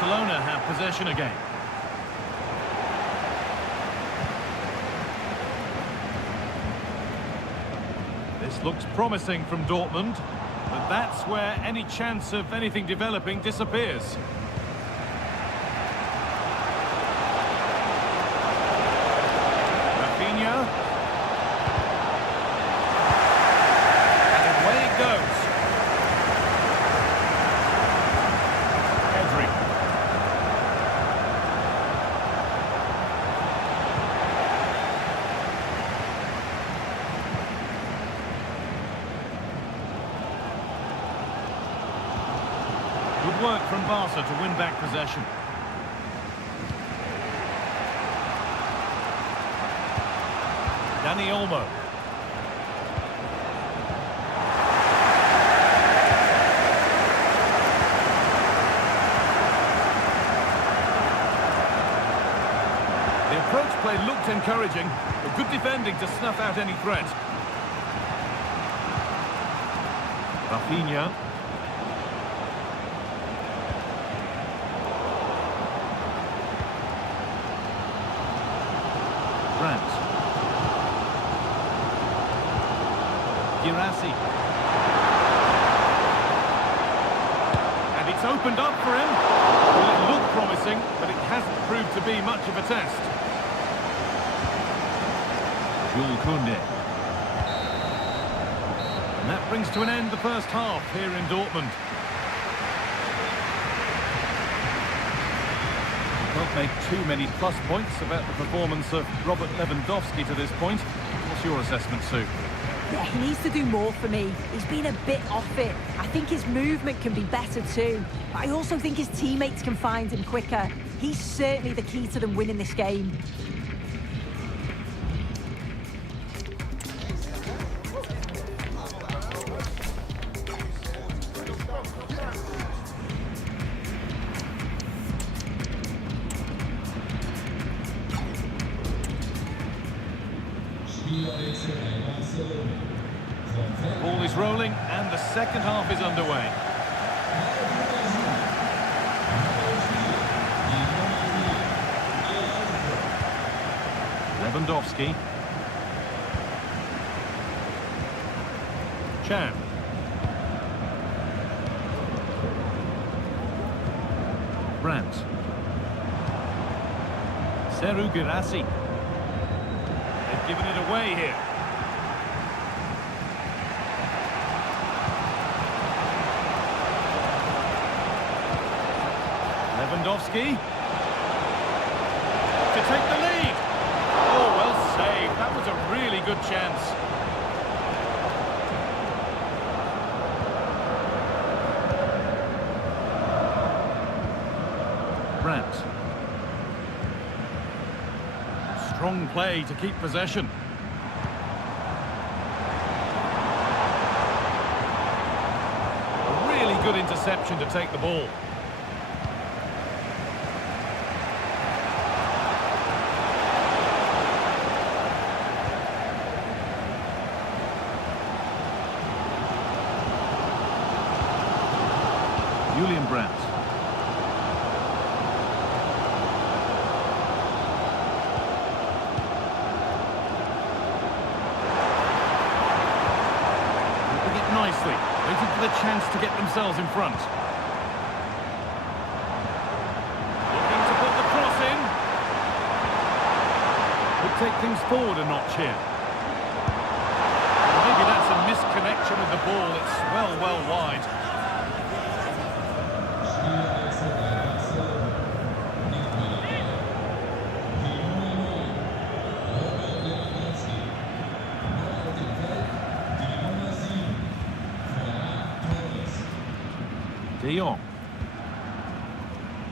Barcelona have possession again. This looks promising from Dortmund, but that's where any chance of anything developing disappears. Rafinha. And away it goes. Good work from Barca to win back possession. Dani Olmo. The approach play looked encouraging, but good defending to snuff out any threat. Rafinha. Brandt. Girassi. And it's opened up for him. Well, it looked promising, but it hasn't proved to be much of a test. Jules Koundé. And that brings to an end the first half here in Dortmund. Can't make too many plus points about the performance of Robert Lewandowski to this point. What's your assessment, Sue? Yeah, he needs to do more for me. He's been a bit off it. I think his movement can be better too. But I also think his teammates can find him quicker. He's certainly the key to them winning this game. Ball is rolling and the second half is underway. Lewandowski. Chan. Brandt. Serhou Guirassy. They've given it away here. Lewandowski to take the lead. Oh, well saved. That was a really good chance. Brandt. Strong play to keep possession. A really good interception to take the ball. Julian Brandt. Moving it nicely, waiting for the chance to get themselves in front. Looking to put the cross in. Could take things forward a notch here. Maybe that's a misconnection with the ball. It's well wide. De Jong.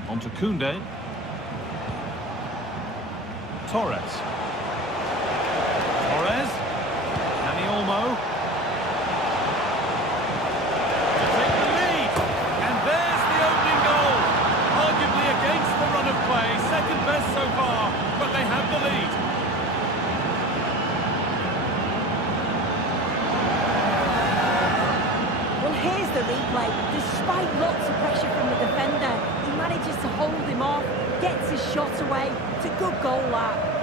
On to Koundé. Torres. Torres. Dani Olmo. To take the lead. And there's the opening goal. Arguably against the run of play. Second best so far, but they have the lead. Here's the replay. Despite lots of pressure from the defender, he manages to hold him off, gets his shot away. It's a good goal, that.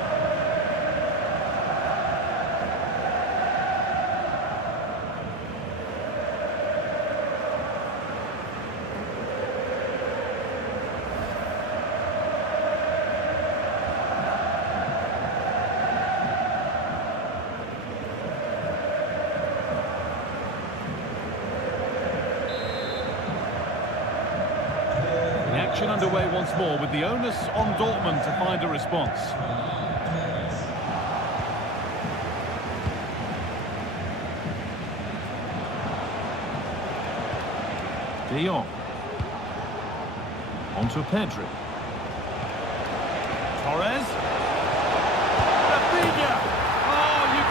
Action underway once more with the onus on Dortmund to find a response. De Jong. On to Pedri. Torres. Rafinha. Oh, you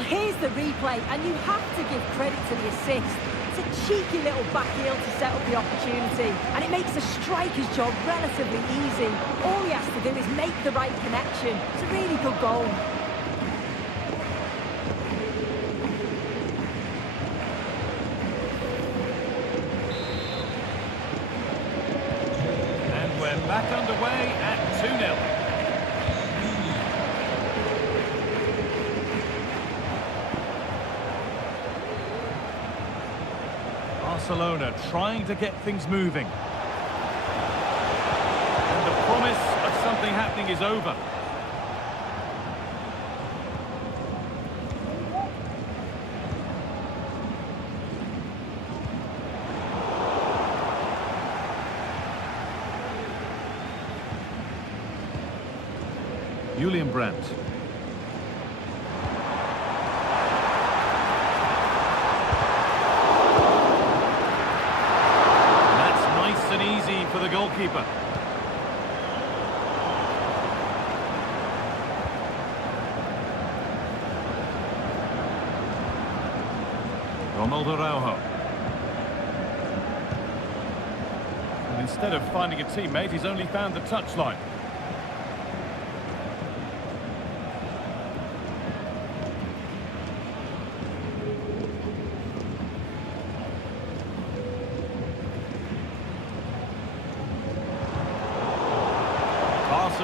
Well, here's the replay, and you have to give credit to the assist. It's a cheeky little back heel to set up the opportunity, and it makes the striker's job relatively easy. All he has to do is make the right connection. It's a really good goal. And we're back underway at 2-0. Barcelona trying to get things moving. And the promise of something happening is over. Julian Brandt. For the goalkeeper. Ronaldo Araujo. And instead of finding a teammate, he's only found the touchline.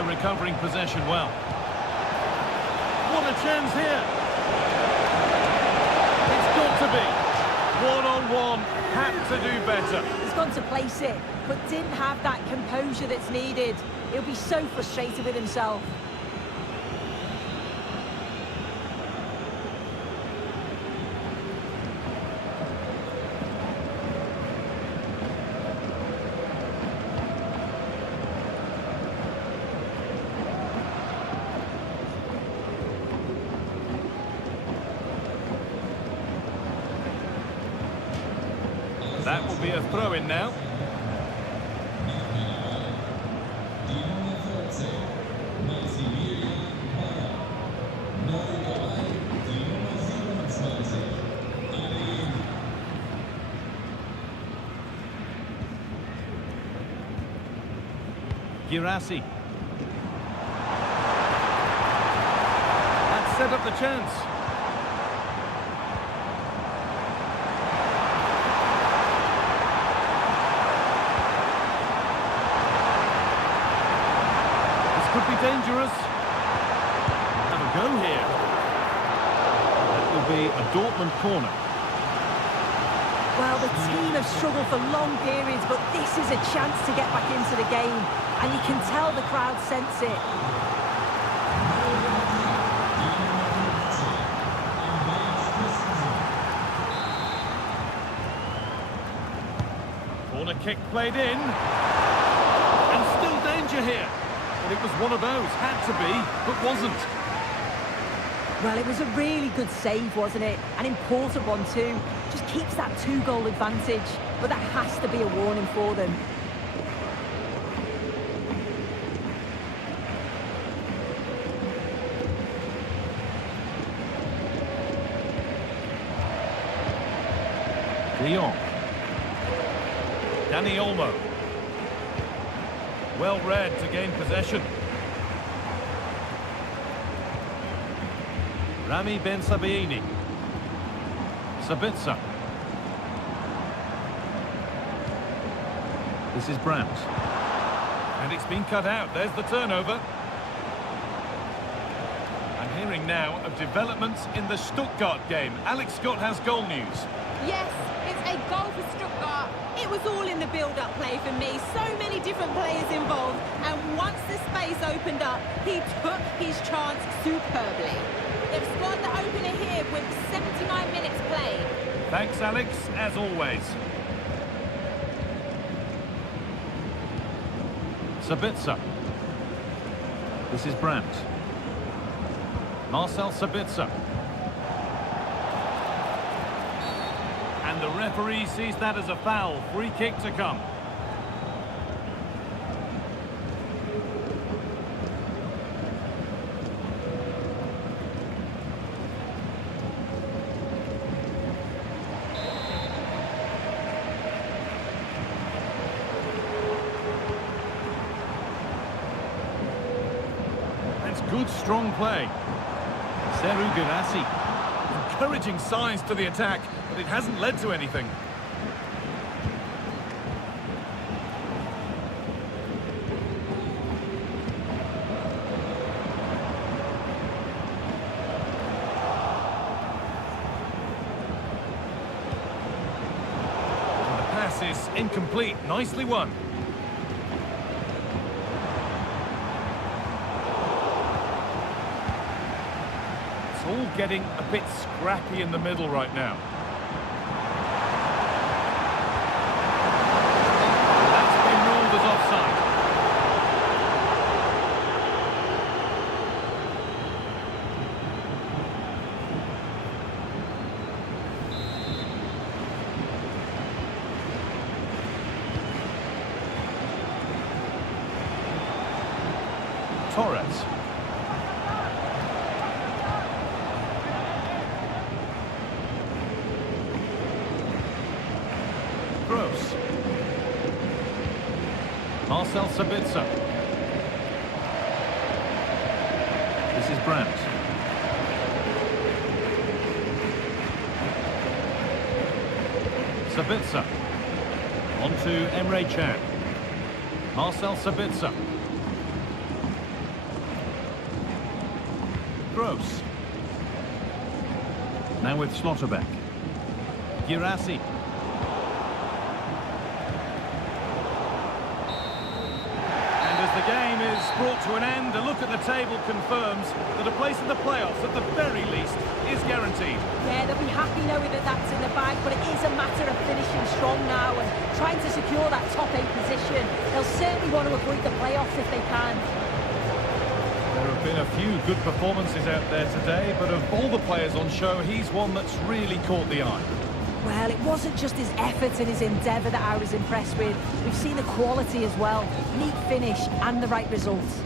Recovering possession well. What a chance here. It's got to be. One-on-one, had to do better. He's gone to place it, but didn't have that composure that's needed. He'll be so frustrated with himself. That will be a throw-in now. Girassi. That set up the chance. Could be dangerous. Have a go here. That will be a Dortmund corner. Well, the team have struggled for long periods, but this is a chance to get back into the game. And you can tell the crowd sense it. Corner kick played in. And still danger here. It was one of those, had to be, but wasn't. Well, it was a really good save, wasn't it? An important one too. Just keeps that 2-goal advantage, but that has to be a warning for them. De Jong. Dani Olmo. Well read to gain possession. Rami Ben Sabaini. Sabitzer. This is Brandt. And it's been cut out. There's the turnover. I'm hearing now of developments in the Stuttgart game. Alex Scott has goal news. Yes, it's a goal for Stuttgart. It was all in the build-up play for me. So many different players involved. And once the space opened up, he took his chance superbly. They've scored the opener here with 79 minutes played. Thanks, Alex, as always. Sabitzer. This is Brandt. Marcel Sabitzer. And the referee sees that as a foul. Free kick to come. good, strong play. Seru Girassi. Encouraging signs to the attack, but it hasn't led to anything. And the pass is incomplete. Nicely won. All getting a bit scrappy in the middle right now. That's been ruled as offside. Torres. Marcel Sabitzer. This is Brandt. Sabitzer. On to Emre Can. Marcel Sabitzer. Gross. Now with Schlotterbeck. Girassi. The game is brought to an end. A look at the table confirms that a place in the playoffs, at the very least, is guaranteed. Yeah, they'll be happy knowing that that's in the bag, but it is a matter of finishing strong now and trying to secure that top 8 position. They'll certainly want to avoid the playoffs if they can. There have been a few good performances out there today, but of all the players on show, he's one that's really caught the eye. Well, it wasn't just his effort and his endeavour that I was impressed with. We've seen the quality as well. Neat finish and the right results.